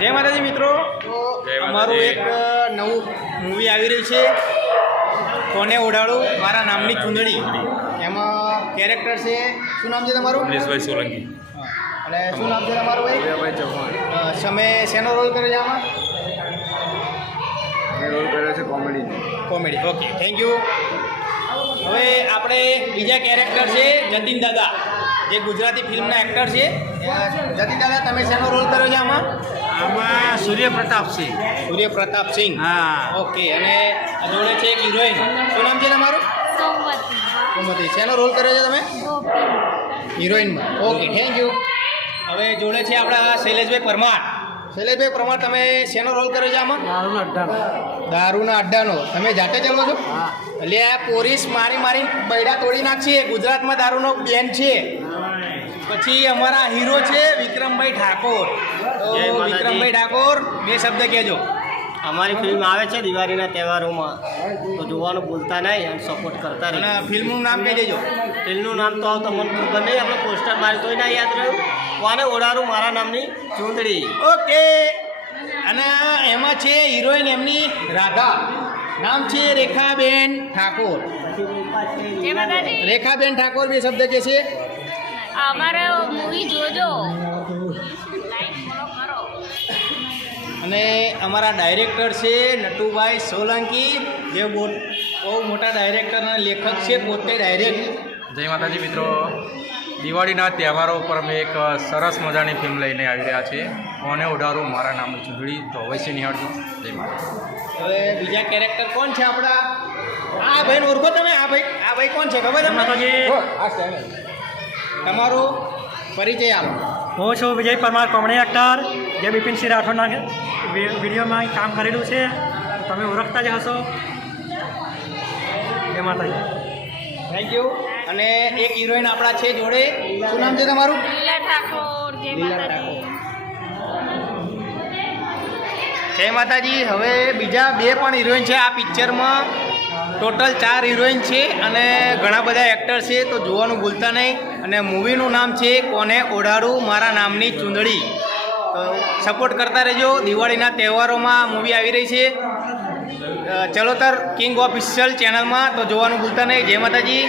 જય માતાજી મિત્રો. તો અમારું એક નવું મૂવી આવી રહ્યું છે, કોને ઓઢાડું મારા નામની ચૂંદડી. એમાં કેરેક્ટર છે, શું નામ છે તમારું? મનીષભાઈ સોલંકી. અને શું નામ છે તમારું ભાઈ? ચૌહાણ. તમે શેનો રોલ કર્યો છે આમાં? રોલ કર્યો છે comedy. Comedy. Okay, thank you. હવે આપણે બીજા કેરેક્ટર છે જતીન દાદા, જે ગુજરાતી ફિલ્મના એક્ટર છે. જતીન દાદા, તમે શેનો રોલ કર્યો છે આમાં? આમાં સૂર્યપ્રતાપસિંહ. સૂર્યપ્રતાપસિંહ. હા. ઓકે. અને આ જોડે છે એક હિરોઈન, શું નામ છે તમારું? કોમતી. શેનો રોલ કર્યો છે તમે? હિરોઈનમાં. Okay, thank you. હવે જોડે છે આપણા શૈલેષભાઈ પરમાર. શૈલેષભાઈ પરમાર, તમે શેનો રોલ કર્યો છે આમાં? દારૂનો અડ્ડાનો. દારૂના અડ્ડાનો. તમે જાતે ચલો છો? એટલે આ પોલીસ મારી બૈડા તોડી નાખશે. ગુજરાતમાં દારૂનો બેન છે. પછી અમારા હીરો છે વિક્રમભાઈ ઠાકોર. તો વિક્રમભાઈ ઠાકોર, બે શબ્દ કહેજો. અમારી ફિલ્મ આવે છે દિવાળીના તહેવારોમાં, તો જોવાનું ભૂલતા નહીં અને સપોર્ટ કરતા અને નહીં. ફિલ્મનું નામ કહી દેજો. ફિલ્મનું નામ તો તમને ખબર નહીં, આપણે પોસ્ટર મારી તોય ના યાદ રહ્યું. કોને ઓઢાડું મારા નામની ચૂંદડી. ઓકે. અને એમાં છે હિરોઈન એમની રાધા, નામ છે રેખાબેન ઠાકોર. જય માતાજી. રેખાબેન ઠાકોર, બે શબ્દ કે છે. અમારો મૂવી જોજો, લાઈક ફોલો કરો. અને અમારા ડાયરેક્ટર છે નટુભાઈ સોલંકી, જે બહુ મોટા ડાયરેક્ટર અને લેખક છે, પોતે ડાયરેક્ટ. જય માતાજી મિત્રો. દિવાળીના તહેવારો પર અમે એક સરસ મજાની ફિલ્મ લઈને આવી રહ્યા છીએ, કોને ઓઢાડું મારા નામની ચૂંદડી. તો અવશ્ય નિહાળજો. જય માતાજી. હવે બીજા કેરેક્ટર કોણ છે આપણા? આ ભાઈને ઓળખો તમે? આ ભાઈ કોણ છે ખબર તમને? તમારું પરિચય આપો. હું છું વિજય પરમાર, કોમેડી એક્ટર, જે બિપિનસિંહ રાઠોડના વિડીયોમાં કામ કરેલું છે, તમે ઓળખતા જ હશો. જય માતાજી. Thank you. અને એક હિરોઈન આપણા છે જોડે, શું નામ છે તમારું? લીલા ઠાકોર. જય લીલા માતાજી. જય માતાજી. હવે બીજા બે પણ હિરોઈન છે આ પિક્ચરમાં. ટોટલ 4 હિરોઈન છે અને ઘણા બધા એક્ટર છે, તો જોવાનું ભૂલતા નહીં. અને મૂવીનું નામ છે કોને ઓઢાડું મારા નામની ચૂંદડી. તો સપોર્ટ કરતા રહેજો. દિવાળીના તહેવારોમાં મૂવી આવી રહી છે ચલોતર કિંગ ઓફિશિયલ ચેનલમાં, તો જોવાનું ભૂલતા નહીં. જય માતાજી.